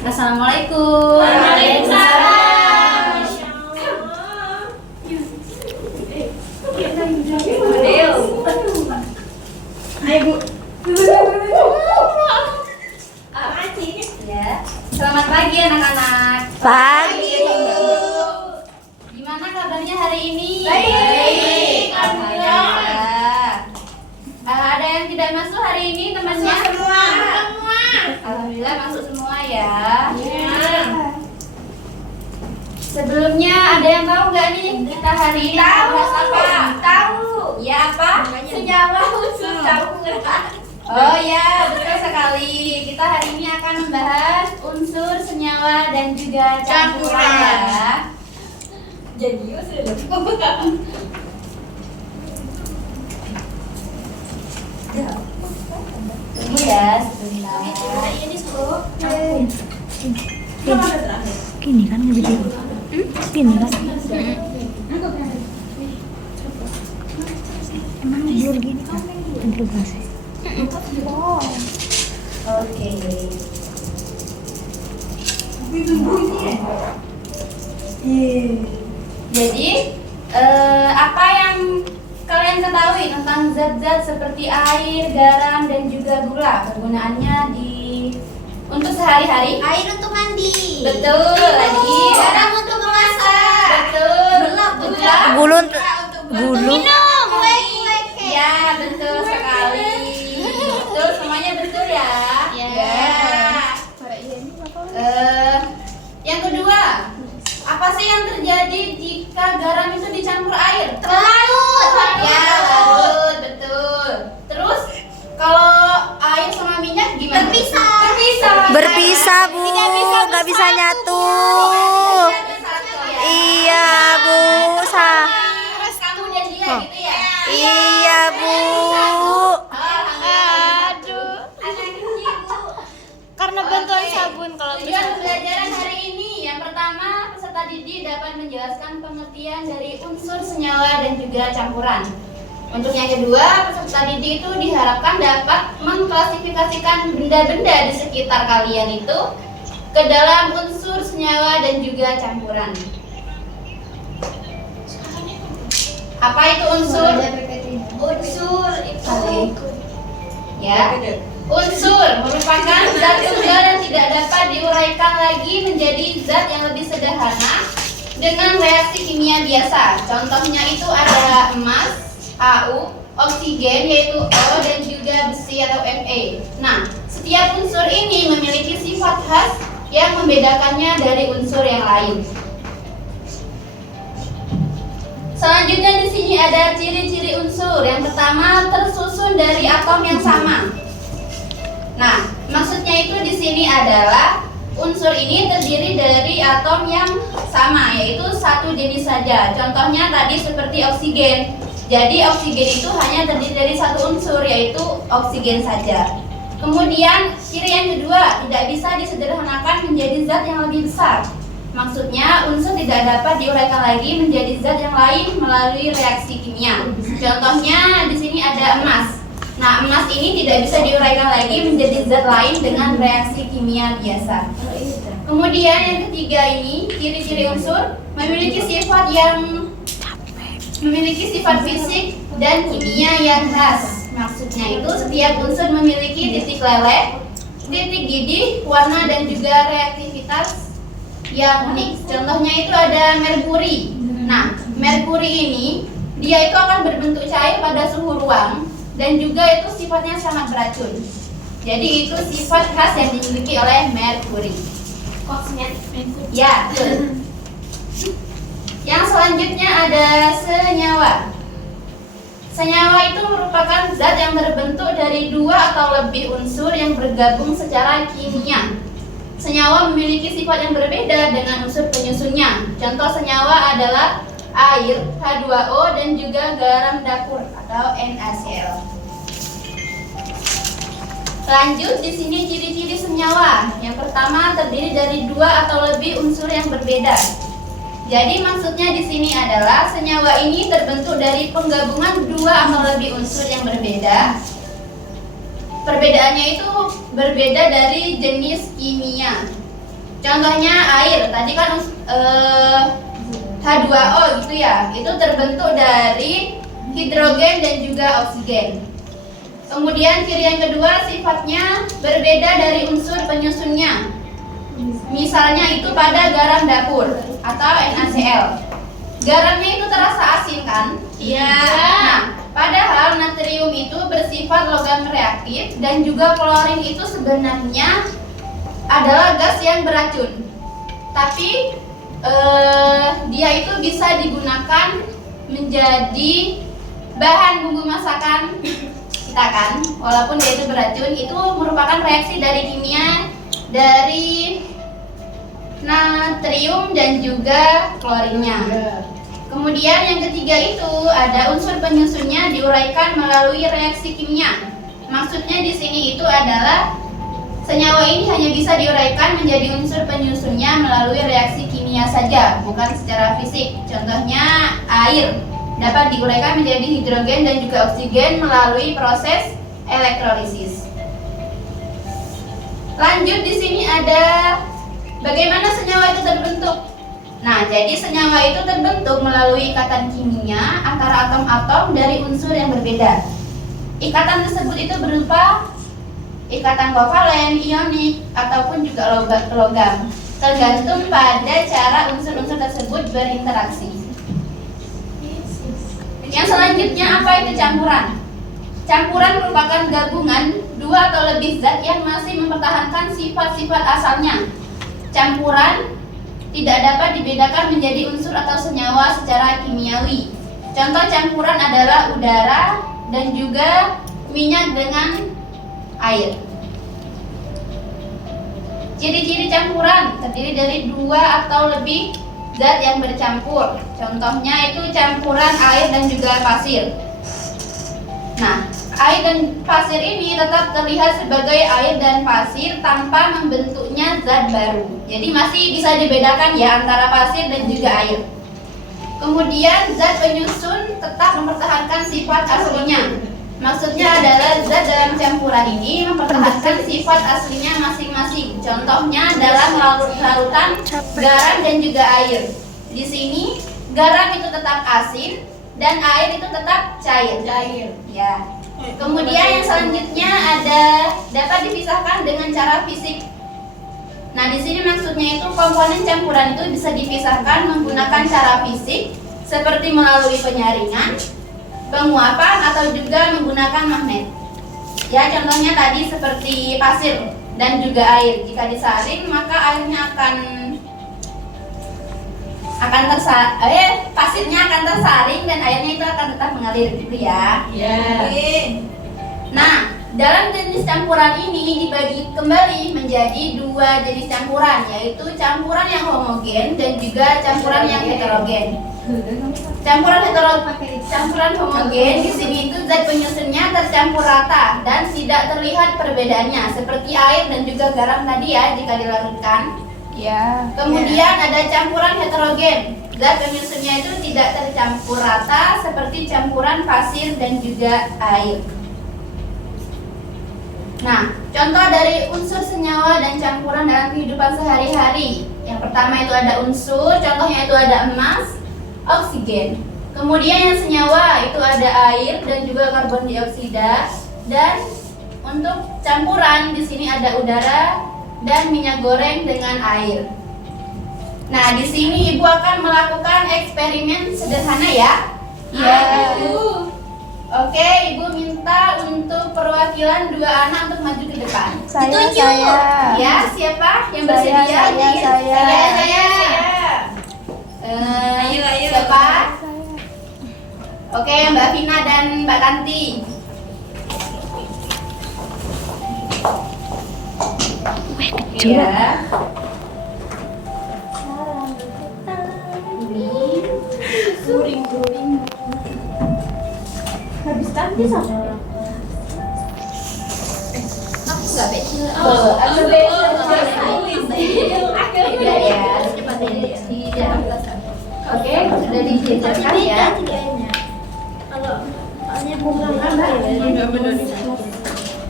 Assalamualaikum. Waalaikumsalam. Ayo Bu. Ya. Selamat pagi anak-anak. Pagi. Gimana kabarnya hari ini? Baik. Alhamdulillah. Ada yang tidak masuk hari ini temannya? Semua. Alhamdulillah masuk semua ya. Sebelumnya ada yang tahu nggak nih kita hari ini bahas apa? Tahu. Ya apa? Senyawa unsur campuran. Oh ya, betul sekali. Kita hari ini akan membahas unsur, senyawa, dan juga campuran ya. Jadi sudah. Tunggu ya sebentar. Ini suruh. Gini kan ngebikin. Gini kan. Emang tidur gini kan? Tidur basah. Oke. Jadi apa yang kalian ketahui tentang zat-zat seperti air, garam, dan juga gula? Kegunaannya untuk sehari-hari? Air untuk mandi. Betul lagi. Garam untuk memasak. Betul. Gula. Gulun. Untuk minum. Kue. Ya, betul sekali. Betul, semuanya betul ya. Ya. Yang kedua, apa sih yang terjadi jika garam itu dicampur air? Larut. Ya, larut, betul. Terus kalau air sama minyak gimana? Berpisah. Berpisah, Bu. Nggak bisa nyatu. Iya, Bu. Terus kamu dan dia gitu ya? Iya, Bu. Aduh. Anak kecil, Bu. Karena bantuan sabun kalau Tujuan pembelajaran hari ini yang pertama, peserta didik dapat menjelaskan pengertian dari unsur, senyawa, dan juga campuran. Untuk yang kedua, peserta didik itu diharapkan dapat mengklasifikasikan benda-benda di sekitar kalian itu ke dalam unsur, senyawa, dan juga campuran. Apa itu unsur? Unsur itu. Ya. Unsur merupakan zat tunggal yang tidak dapat diuraikan lagi menjadi zat yang lebih sederhana dengan reaksi kimia biasa. Contohnya itu ada emas, Au, oksigen yaitu O, dan juga besi atau Fe. Nah, setiap unsur ini memiliki sifat khas yang membedakannya dari unsur yang lain. Selanjutnya di sini ada ciri-ciri unsur. Yang pertama, tersusun dari atom yang sama. Nah, maksudnya itu di sini adalah unsur ini terdiri dari atom yang sama, yaitu satu jenis saja. Contohnya tadi seperti oksigen. Jadi oksigen itu hanya terdiri dari satu unsur, yaitu oksigen saja. Kemudian ciri yang kedua, tidak bisa disederhanakan menjadi zat yang lebih besar. Maksudnya unsur tidak dapat diuraikan lagi menjadi zat yang lain melalui reaksi kimia. Contohnya di sini ada emas. Nah, emas ini tidak bisa diuraikan lagi menjadi zat lain dengan reaksi kimia biasa. Kemudian yang ketiga ini, ciri-ciri unsur memiliki sifat fisik dan kimia yang khas. Maksudnya itu setiap unsur memiliki titik leleh, titik gigih, warna, dan juga reaktivitas yang unik. Contohnya itu ada merkuri. Nah, merkuri ini dia itu akan berbentuk cair pada suhu ruang dan juga itu sifatnya sangat beracun. Jadi itu sifat khas yang dimiliki oleh merkuri. Ya, betul. Yang selanjutnya ada senyawa. Senyawa itu merupakan zat yang terbentuk dari dua atau lebih unsur yang bergabung secara kimia. Senyawa memiliki sifat yang berbeda dengan unsur penyusunnya. Contoh senyawa adalah air, H2O, dan juga garam dapur atau NaCl. Lanjut, di sini ciri-ciri senyawa. Yang pertama terdiri dari dua atau lebih unsur yang berbeda. Jadi maksudnya di sini adalah senyawa ini terbentuk dari penggabungan dua atau lebih unsur yang berbeda. Perbedaannya itu berbeda dari jenis kimia. Contohnya air, tadi kan H2O gitu ya, itu terbentuk dari hidrogen dan juga oksigen. Kemudian ciri yang kedua, sifatnya berbeda dari unsur penyusunnya. Misalnya itu pada garam dapur atau NaCl. Garamnya itu terasa asin kan? Iya. Nah, padahal natrium itu bersifat logam reaktif dan juga klorin itu sebenarnya adalah gas yang beracun. Tapi dia itu bisa digunakan menjadi bahan bumbu masakan kita kan, walaupun dia itu beracun, itu merupakan reaksi dari kimia dari natrium dan juga klorinnya. Kemudian yang ketiga itu ada unsur penyusunnya diuraikan melalui reaksi kimia. Maksudnya di sini itu adalah senyawa ini hanya bisa diuraikan menjadi unsur penyusunnya melalui reaksi kimia saja, bukan secara fisik. Contohnya air dapat diuraikan menjadi hidrogen dan juga oksigen melalui proses elektrolisis. Lanjut di sini ada bagaimana senyawa itu terbentuk. Nah, jadi senyawa itu terbentuk melalui ikatan kimia antara atom-atom dari unsur yang berbeda. Ikatan tersebut itu berupa ikatan kovalen, ionik, ataupun juga logam, tergantung pada cara unsur-unsur tersebut berinteraksi. Yang selanjutnya apa itu campuran? Campuran merupakan gabungan dua atau lebih zat yang masih mempertahankan sifat-sifat asalnya. Campuran tidak dapat dibedakan menjadi unsur atau senyawa secara kimiawi. Contoh campuran adalah udara dan juga minyak dengan air. Ciri-ciri campuran terdiri dari dua atau lebih zat yang bercampur. Contohnya itu campuran air dan juga pasir. Nah, air dan pasir ini tetap terlihat sebagai air dan pasir tanpa membentuknya zat baru. Jadi masih bisa dibedakan ya antara pasir dan juga air. Kemudian zat penyusun tetap mempertahankan sifat aslinya. Maksudnya adalah zat dalam campuran ini mempertahankan sifat aslinya masing-masing. Contohnya dalam larutan garam dan juga air. Di sini garam itu tetap asin dan air itu tetap cair. Ya. Kemudian yang selanjutnya ada dapat dipisahkan dengan cara fisik. Nah, di sini maksudnya itu komponen campuran itu bisa dipisahkan menggunakan cara fisik seperti melalui penyaringan, penguapan atau juga menggunakan magnet. Ya, contohnya tadi seperti pasir dan juga air. Jika disaring maka airnya pasirnya akan tersaring dan airnya itu akan tetap mengalir gitu ya. Nah, dalam jenis campuran ini dibagi kembali menjadi dua jenis campuran, yaitu campuran yang homogen dan juga campuran yang heterogen. Campuran homogen di sini itu zat penyusunnya tercampur rata dan tidak terlihat perbedaannya seperti air dan juga garam tadi ya jika dilarutkan. Kemudian ada campuran heterogen. Zat penyusunnya itu tidak tercampur rata seperti campuran pasir dan juga air. Nah, contoh dari unsur senyawa dan campuran dalam kehidupan sehari-hari. Yang pertama itu ada unsur, contohnya itu ada emas, oksigen. Kemudian yang senyawa itu ada air dan juga karbon dioksida. Dan untuk campuran di sini ada udara dan minyak goreng dengan air. Nah, di sini Ibu akan melakukan eksperimen sederhana ya. Oke, Ibu minta untuk perwakilan dua anak untuk maju ke depan. Saya. Ya, siapa yang bersedia? Saya. Ayo. Siapa? Oke, Mbak Vina dan Mbak Tanti. Ya. Guring. Habis Tanti sama. Aku nggak becil. Aku ya, cepat ya. Oke, sudah dijelaskan ya.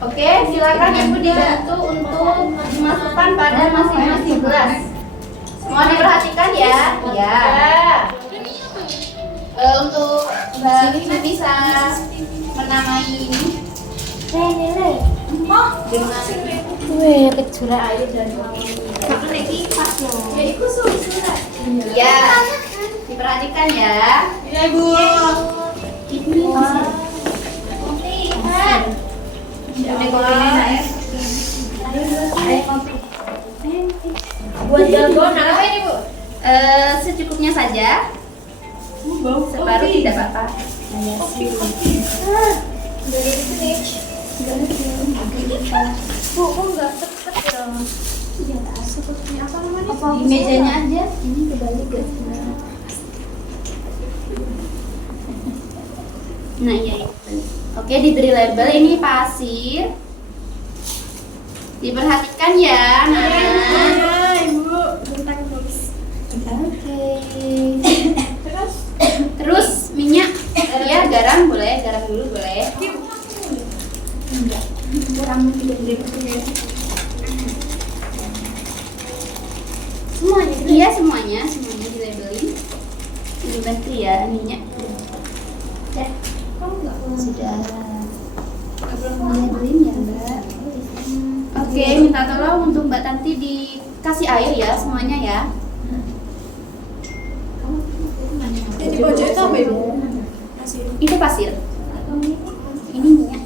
Oke, silakan Ibu dibantu untuk dimasukkan pada masing-masing gelas. Mohon diperhatikan ya. Ya. Untuk Mbak Vivi bisa menamai ini dengan kecurah air dan ya, diperhatikan ya. Ya, Bu. Ini Buat dalgona apa ini, Bu? secukupnya saja. Separuh tidak apa-apa. Bu, kok nggak cepet ya? Sepertinya apa namanya? Di mejanya aja. Ini kebalik guys. Nah iya. Oke, diberi label ini pasir. Diperhatikan ya, nah. Ibu. Bentar, guys. Oke. Terus minyak, ya garam boleh, garam dulu boleh. Garam semuanya. Iya semuanya dilabelin. Ini bantu ya minyak. Ya, sudah. Dilabelin ya Mbak. Oke, minta tolong untuk Mbak Tanti dikasih air ya semuanya ya. Di pojok itu apa, Ibu? Itu pasir. Ini minyak.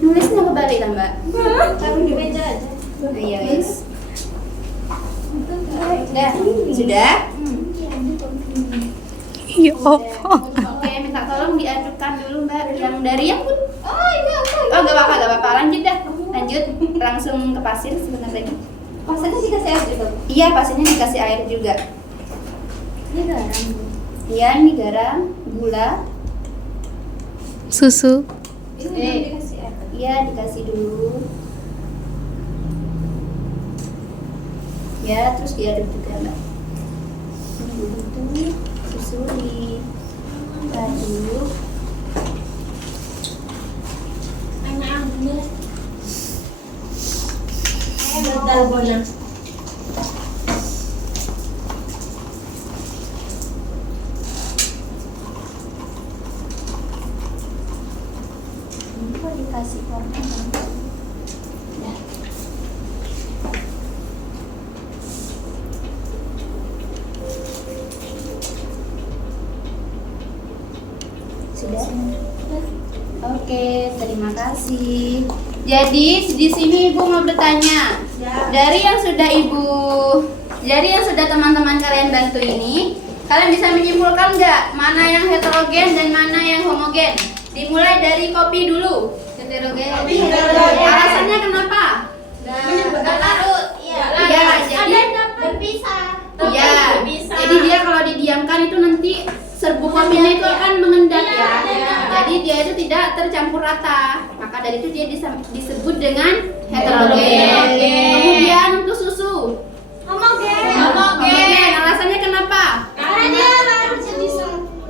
Nulisnya kebalik lah Mbak. Taruh di meja aja. Nah, iya guys. Sudah? Ya apa? Oke, minta tolong diadukkan dulu Mbak. Yang dari yang pun. Oh, iya, Oh, gak apa-apa. Lanjut dah. Lanjut, langsung ke pasir sebentar lagi. Pasirnya dikasih air juga. Iya, pasirnya dikasih air juga. Ini garam. Iya, ini garam, gula. Susu. Ini dikasih air. Iya, dikasih dulu. Ya, terus diaduk juga Mbak. Ini susu diaduk. Dalgona. Ini kok dikasih warna Mbak? Ya. Sudah? Oke, terima kasih. Jadi di sini Ibu mau bertanya, dari yang sudah teman-teman kalian bantu ini, kalian bisa menyimpulkan nggak mana yang heterogen dan mana yang homogen? Dimulai dari kopi dulu. Heterogen. Alasannya kenapa? Larut. Iya. Iya, jadi Berpisah. iya. Jadi dia kalau didiamkan itu nanti serbuk kopinya itu akan mengendap ya. Jadi dia itu tidak tercampur rata. Maka dari itu dia disebut dengan heterogen. Kemudian untuk susu. Homogen. Alasannya kenapa? Karena dia larut jadi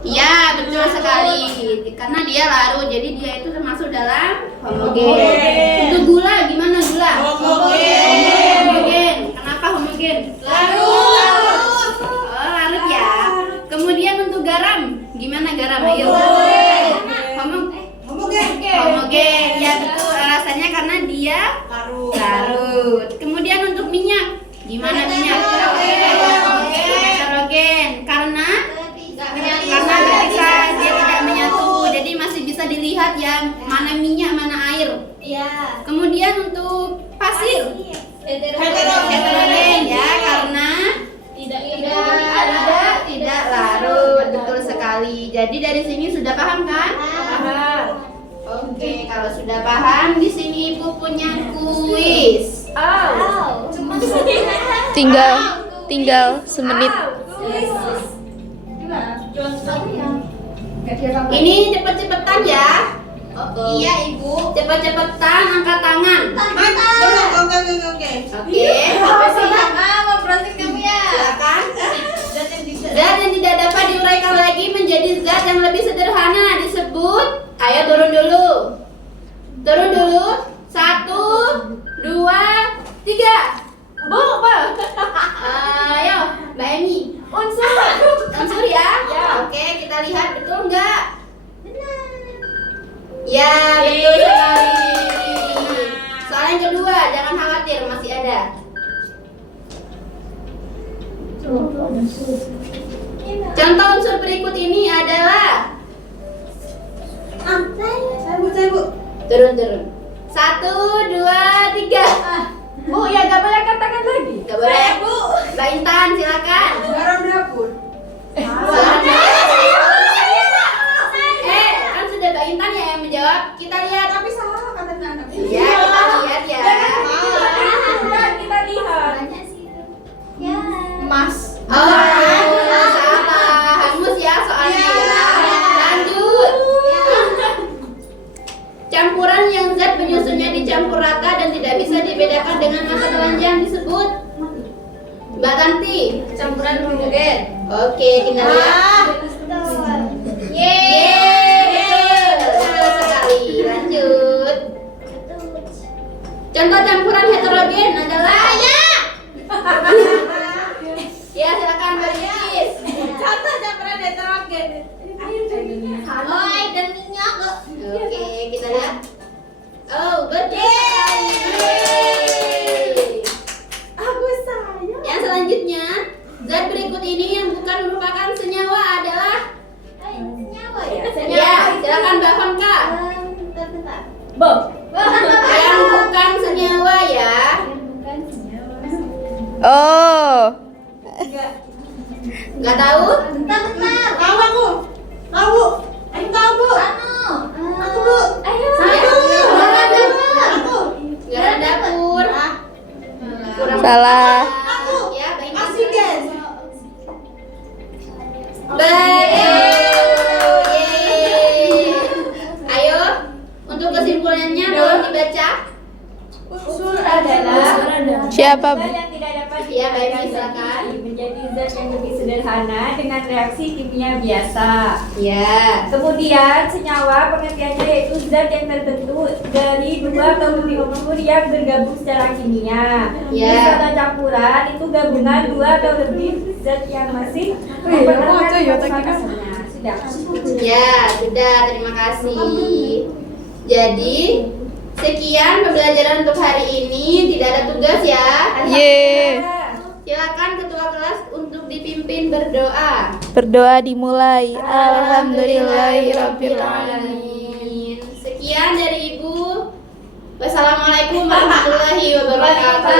Iya, betul sekali. Karena dia larut, jadi dia itu termasuk dalam homogen. Untuk gula gimana gula? Homogen. Kenapa homogen? larut. Oh, larut ya. Kemudian untuk garam, gimana garam? Ayo. Homogen. Ya betul. Alasannya karena dia larut. Kemudian untuk minyak, gimana minyak? Heterogen. Karena ketika dia tidak menyatu, jadi masih bisa dilihat ya mana minyak mana air. Iya. Kemudian untuk pasir heterogen ya karena tidak larut, betul sekali. Jadi dari sini sudah paham kan? Paham. Oke, kalau sudah paham, di sini Ibu punya kuis. Tinggal semenit. Ini cepet-cepetan ya. Iya, Ibu. Cepet-cepetan angkat tangan. Oke. Mau browsing kamu ya? Silakan. Zat yang tidak dapat diuraikan lagi menjadi zat yang lebih sederhana disebut. Ayo turun dulu. Turun dulu. 1, 2, 3. Bu. Ayo, Mbak Emi. Unsur. Unsur ya? Ya. Oke, kita lihat betul nggak? Ya, betul sekali. Soal yang kedua, jangan khawatir, masih ada. Contoh unsur berikut ini adalah turun. 1, 2, 3. Bu, ya nggak boleh katakan lagi. Nggak boleh. Bu. Mbak Intan, silakan. Garam dapur. Kan sudah Mbak Intan ya yang menjawab. Kita lihat. Tapi salah kata anak. Ya, kita lihat ya. Kita lihat. Mas. Oh, salah. Hangus ya soalnya ya. Lanjut. Campuran yang zat penyusunnya dicampur rata dan tidak bisa dibedakan dengan masa telanjang disebut. Mbak Tanti. Campuran homogen. Oke, kita lihat. Yeay, betul sekali. Lanjut. Contoh campuran heterogen adalah ya, silakan Mbak Yudis. Contoh campuran heterogen. Dan minyak. Oke, kita lihat. Oh, betul sekali. Aku sayang. Yang selanjutnya, zat berikut ini yang bukan merupakan senyawa adalah Senyawa ya? ya, silakan Mbak Fonka. Bentar. Yang bukan senyawa ya. Oh. Nggak tahu? Bentar. Tahu aku. Tahu. Aku tahu, Bu. Aku Bu. Ayo. Garam dapur. Kurang Salah. tepat. Ya, baik. Oksigen. Betul. Yeay. Ayo, untuk kesimpulannya tolong dibaca. Unsur adalah Siapa? zat yang tidak dapat Ya, baik, diuraikan silakan. lagi menjadi zat yang lebih sederhana dengan reaksi kimia biasa. Ya. Kemudian senyawa pengertiannya yaitu zat yang terbentuk dari 2 atau lebih unsur yang bergabung secara kimia. Ya. Terus kata campuran itu gabungan 2 atau lebih zat yang masih mempertahankan fosfatasnya. Sudah. Ya, sudah. Terima kasih. Jadi, sekian pembelajaran untuk hari ini. Tidak ada tugas ya. Ye. Silakan ketua kelas untuk dipimpin berdoa. Berdoa dimulai. Alhamdulillahirabbil Alamin. Sekian dari Ibu. Wassalamualaikum warahmatullahi wabarakatuh.